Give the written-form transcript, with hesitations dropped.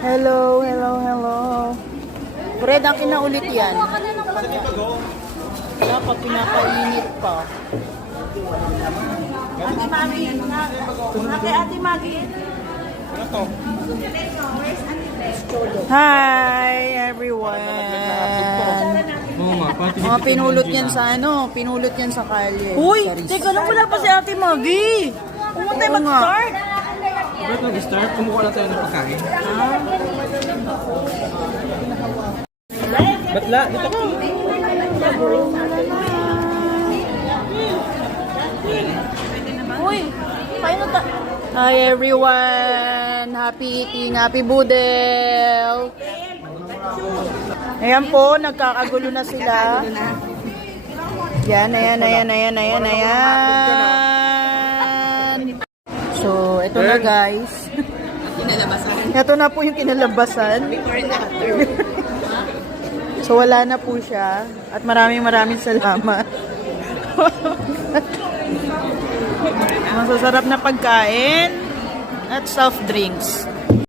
Hello, hello, hello. Fred, akin na ulit yan. Dapat pinapainit pa. Ate Magi, Ate Magi. Ano to? Hi, everyone. Oo nga, pati Pinulot yan sa pinulot yan sa kalye. Uy, Sa teka lang, wala pa si Ate Magi. Pumunta tayo Oo nga. mag-start. Ba't nag-start? Kumuha lang tayo ng pagkain. Batla, dito ka. Uy, paano ta? Hi, everyone. Happy eating, happy budel. Ayan po, nagkakagulo na sila. Yan, ayan. So, ito na guys. Ito na po yung kinalabasan. So, wala na po siya. At maraming salamat. Masasarap na pagkain at soft drinks.